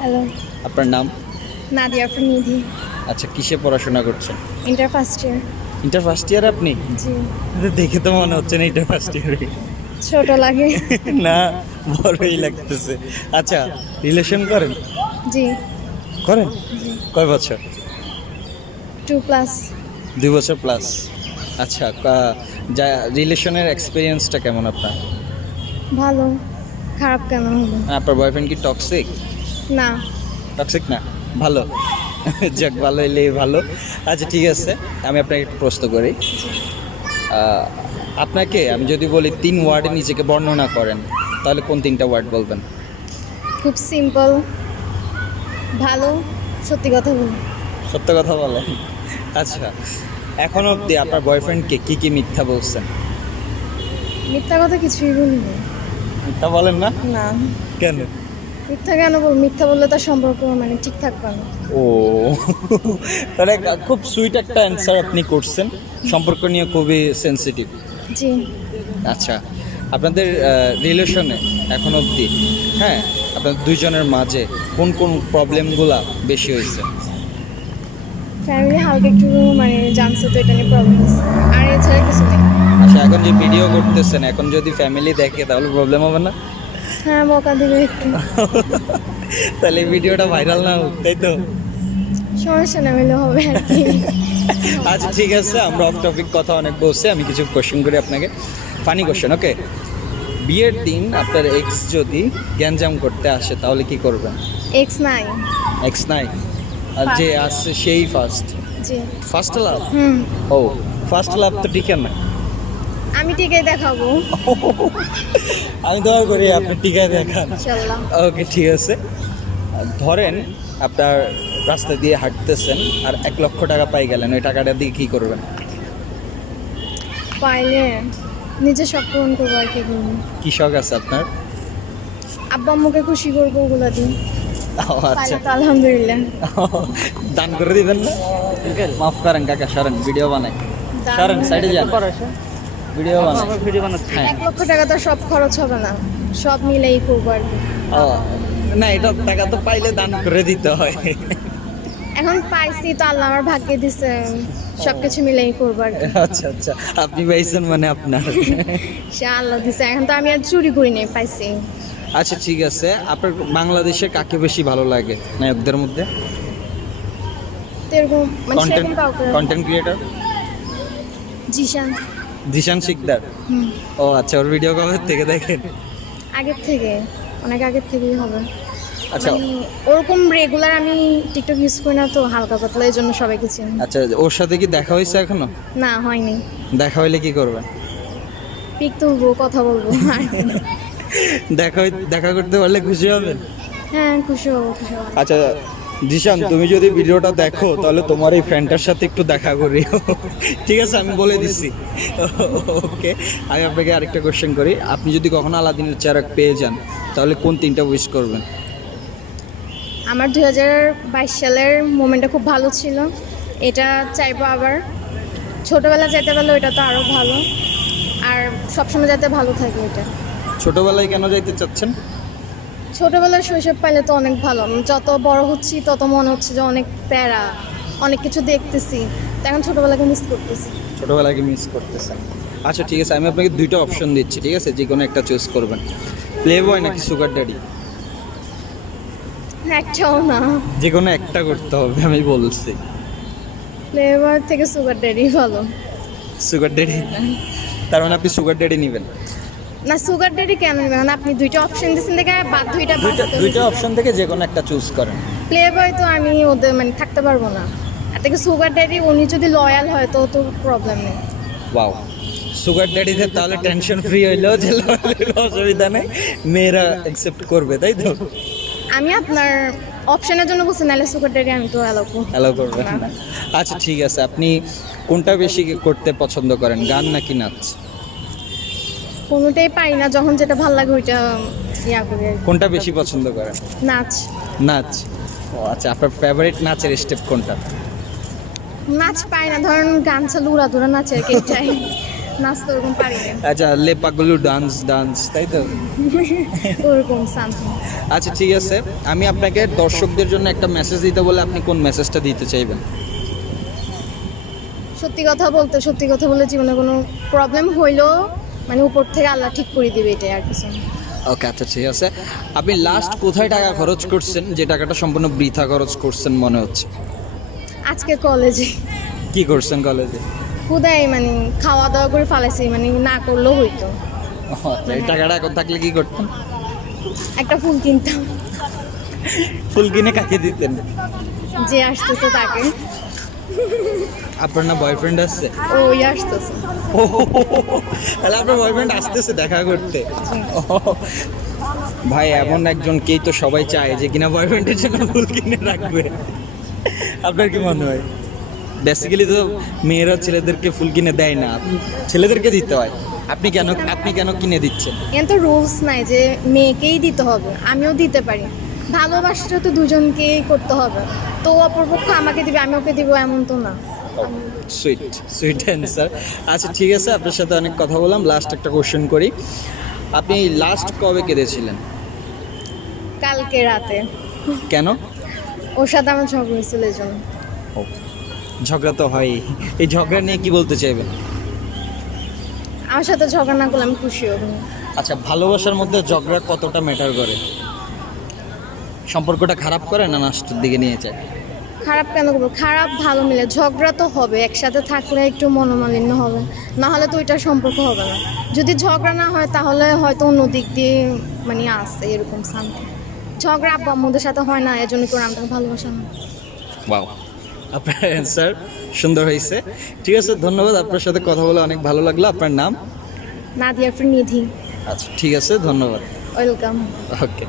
Hello আপনার নাম? নাদিয়া প্রনিধি আচ্ছা কিসে পড়াশোনা করছেন? Inter first year inter first year আপনি? জি। দেখে তো মনে হচ্ছে না ইন্টার ফার্স্ট ইয়ারে ছোট লাগে। না বড়ই লাগতেছে। আচ্ছা রিলেশন করেন? জি। করেন? কয় বছর? টু প্লাস দুই বছর প্লাস আচ্ছা যা রিলেশনের এক্সপিরিয়েন্সটা কেমন আপনার? ভালো। খারাপ কেন হলো? আপনার বয়ফ্রেন্ড কি টক্সিক না। টক্সিক না? ভালো। যাক ভালো এলে ভালো। আচ্ছা ঠিক আছে। আমি আপনাকে একটা প্রশ্ন করি। আপনাকে আমি যদি বলি তিন ওয়ার্ডে নিজেকে বর্ণনা করেন তাহলে কোন তিনটা ওয়ার্ড বলবেন? খুব সিম্পল ভালো সত্যি কথা বলি। সত্য কথা বলেন আচ্ছা এখন অবধি আপনার বয়ফ্রেন্ডকে কি কি মিথ্যা বলছেন? মিথ্যা কথা কিছুই বলিনি। মিথ্যা বলেন না? না। কেন? মিথ্যা কেন বল মিথ্যা বললে তার সম্পর্ক মানে ঠিক থাকবে না। ও। তাহলে খুব সুইট একটা অ্যান্সার আপনি করছেন। সম্পর্ক নিয়ে খুবই সেন্সিটিভ জি। আচ্ছা আপনাদের রিলেশনে এখন অবধি হ্যাঁ আপনাদের দুইজনের মাঝে কোন কোন প্রবলেমগুলা বেশি হয়েছে? ফ্যামিলি হালকা একটু মানে জানছে তো এটা নিয়ে প্রবলেম আছে আর এছাড়া কিছু নেই। আচ্ছা এখন যে ভিডিও করতেছেন এখন যদি ফ্যামিলি দেখে তাহলে প্রবলেম হবে না? হ্যাঁ বকা দিবে একটু। তাহলে ভিডিওটা ভাইরাল না হোক তাই তো? সমস্যা না হলে হবে আর কি। আচ্ছা ঠিক আছে আমরা অফ টপিক কথা অনেক বলছি আমি কিছু কোশ্চেন করি আপনাকে। ফানি কোশ্চেন ওকে বিয়ের দিন আপনার এক্স যদি গ্যাঞ্জাম করতে আসে তাহলে কি করবেন? এক্স নাই। এক্স নাই? আর যে আসছে সেই ফার্স্ট জি। ফার্স্ট লাভ হুম। ও ফার্স্ট লাভ তো টিকে না আমি ঠিকই দেখাবো। আমি দোয়া করি আপনি টিকায় দেখান। ওকে ঠিক আছে। ধরেন আপনার রাস্তা দিয়ে হাঁটতেছেন আর এক লক্ষ টাকা পাই গেলেন ওই টাকাটা দিয়ে কি করবেন? পাইলে নিজে শখ পূরণ করব আর কি করব। কি শখ আছে আপনার? আব্বা আম্মুকে খুশি করব ওগুলো দিন আচ্ছা। আলহামদুলিল্লাহ। দান করে দিবেন না? মাফ করেন কাকা সরেন ভিডিও বানাই। সরেন সাইডে যান। ভিডিও বানাই ভিডিও বানাচ্ছি হ্যাঁ। এক লক্ষ টাকা তো সব খরচ হবে না। সব মিলেই করব আর কি। ও না এটা টাকা তো পাইলে দান করে দিতে হয়। এখন পাইছি তো আল্লাহ আমার ভাগ্যে দিছে। সব কিছু মিলেই করব আর কি। আচ্ছা আচ্ছা। আপনি পাইছেন মানে আপনার। সে আল্লাহ দিছে। এখন তো আমি আর চুরি করি নাই পাইছি। আচ্ছা ঠিক আছে। আপনার বাংলাদেশে কাকে বেশি ভালো লাগে নায়কদের মধ্যে? তো এরকম মানে কন্টেন্ট সেরকম কাউকে। Content creator Zeeshan. Zeeshan Shikdar? ও আচ্ছা ওর ভিডিও কবে থেকে দেখেন? আগের থেকে অনেক আগের থেকেই হবে। আচ্ছা। মানে ওরকম রেগুলার আমি টিকটক ইউজ করি না তো হালকা পাতলা এই জন্য সবাইকে চিনি। আচ্ছা ওর সাথে কি দেখা হয়েছে এখনও? না হয়নি। দেখা হইলে কি করবেন? পিক তুলবো কথা বলব দেখা দেখা করতে পারলে খুশি হবেন? হ্যাঁ খুশি হব খুশি হব। আচ্ছা জিশান তুমি যদি ভিডিওটা দেখো তাহলে তোমার এই ফ্রেন্ডটার সাথে একটু দেখা করি ঠিক আছে আমি বলে দিচ্ছি ওকে আমি আপনাকে আরেকটা কোয়েশ্চেন করি। আপনি যদি কখনো আলাদিনের চেরাক পেয়ে যান তাহলে কোন তিনটা উইশ করবেন? আমার দুই হাজার বাইশ সালের মোমেন্টটা খুব ভালো ছিল। এটা চাইব আবার। ছোটোবেলা যেতে পারলে ওইটা তো আরও ভালো। আর সবসময় যাতে ভালো থাকে এটা। ছোটোবেলায় কেন যাইতে চাচ্ছেন? ছোটোবেলার শৈশব পাইলে তো অনেক ভালো। যত বড় হচ্ছি তত মনে হচ্ছে যে অনেক প্যারা অনেক কিছু দেখতেছি। তো এখন ছোটোবেলাকে মিস করতেছি। ছোটবেলাকে মিস করতেছেন আচ্ছা ঠিক আছে আমি আপনাকে দুইটা অপশন দিচ্ছি ঠিক আছে? যে কোনো একটা চুজ করবেন। প্লে বয় নাকি সুগার ড্যাডি একটাও না। যে কোনো একটা করতে হবে আমি বলছি। ফ্লেভার থেকে সুগার ড্যাডি ভালো। সুগার ড্যাডি তার মানে আপনি সুগার ড্যাডি নেবেন। না সুগার ড্যাডি কেন নেবেন আপনি দুইটা অপশন দিচ্ছেন দেখে বাদ দুইটা দুইটা অপশন থেকে যে কোনো একটা চুজ করেন। প্লে বয় তো আমি ওদের মানে থাকতে পারব না। আর থেকে সুগার ড্যাডি উনি যদি লয়াল হয় তো তো প্রবলেম নেই। ওয়াও সুগার ড্যাডিতে তাহলে টেনশন ফ্রি হইলেও যে অসুবিধা নেই। মেয়েরা অ্যাকসেপ্ট করবে তাই তো? আমি আপনার অপশনের জন্য বলছি নাহলে সুগার ড্যাডি আমি তো অ্যালাউ করব। অ্যালাউ করবেন না। আচ্ছা ঠিক আছে। আপনি কোনটা বেশি করতে পছন্দ করেন গান নাকি নাচ? কোনোটাই পাই না যখন যেটা ভালো লাগে ওইটা ইয়া করি আর কি। কোনটা বেশি পছন্দ করেন? নাচ। নাচ। ও আচ্ছা আপনার ফেভারিট নাচের স্টেপ কোনটা? নাচ পাই না ধরেন গান চালু উড়া ধরা নাচে আর কি এটাই নাচতে ওরকম পারি না। আচ্ছা লেপাগুলো ডান্স ডান্স তাই তো? ওরকম সামথিং আচ্ছা ঠিক আছে। আমি আপনাকে দর্শকদের জন্য একটা মেসেজ দিতে বলে আপনি কোন মেসেজটা দিতে চাইবেন? সত্যি কথা বলতে সত্যি কথা বলে জীবনে কোনো প্রবলেম হইলেও মানে উপর থেকে আল্লাহ ঠিক করে দিবে এটাই আর কিছু না। ওকে আচ্ছা ঠিক আছে। আপনি লাস্ট কোথায় টাকা খরচ করছেন? যে টাকাটা সম্পূর্ণ বৃথা খরচ করছেন মনে হচ্ছে। আজকে কলেজে কি করছেন কলেজে খুদাই মানে খাওয়া দাওয়া করে ফালাইছি মানে না করলেও হইতো। আচ্ছা, এই টাকাটা এখন থাকলে কি করতেন? একটা ফুল কিনতাম। ফুল কিনে কাকে দিতেন? যে আসতেছে তাকে। আপনার না বয়ফ্রেন্ড আসছে? ওই আসতেছে। তাহলে আপনার বয়ফ্রেন্ড আসতেছে দেখা করতে। ভাই এমন একজনকেই তো সবাই চায় যে কিনা বয়ফ্রেন্ডের জন্য ফুল কিনে রাখবে। আপনার কি মনে হয়? বেসিক্যালি তো মেয়েরা ছেলেদেরকে ফুল কিনে দেয় না। ছেলেদেরকে দিতে হয়। আপনি কেন আপনি কেন কিনে দিচ্ছেন? এখানে তো রুলস নাই যে মেয়েকেই দিতে হবে আমিও দিতে পারি। ভালোবাসাটা তো দুজনকেই করতে হবে। তো অপরপক্ষ আমাকে দিবে আমি ওকে দিব এমন তো না। সুইট সুইট অ্যান্সার আচ্ছা ঠিক আছে আপনার সাথে অনেক কথা বললাম। লাস্ট একটা কোশ্চেন করি। আপনি লাস্ট কবে কেঁদেছিলেন? কালকে রাতে। কেন? ওর সাথে আমার ঝগড়া হয়েছিল এই জন্য। ও, ঝগড়া তো হয়। এই ঝগড়া নিয়ে কি বলতে চাইবেন? আমার সাথে ঝগড়া না করলে আমি খুশি হব আচ্ছা ভালোবাসার মধ্যে ঝগড়া কতটা ম্যাটার করে? সম্পর্কটা খারাপ করে না নষ্টের দিকে নিয়ে যায়? খারাপ কেন করব? খারাপ ভালো মিলে। ঝগড়া তো হবে একসাথে থাকলে একটু মনোমালিন্য হবে। না হলে তো ওইটার সম্পর্ক হবে না। যদি ঝগড়া না হয় তাহলে হয়তো অন্য দিক দিয়ে মানে আসছে এরকম সামথিং ঝগড়া আব্বা আম্মুদের সাথে হয় না এজন্য করে আমি তাকে ভালোবাসা না? ওয়াও আপনার অ্যান্সার সুন্দর হয়েছে। ঠিক আছে ধন্যবাদ। আপনার সাথে কথা বলে অনেক ভালো লাগল। আপনার নাম? নাদিয়া ফ্রি নিধি। আচ্ছা ঠিক আছে ধন্যবাদ। Welcome okay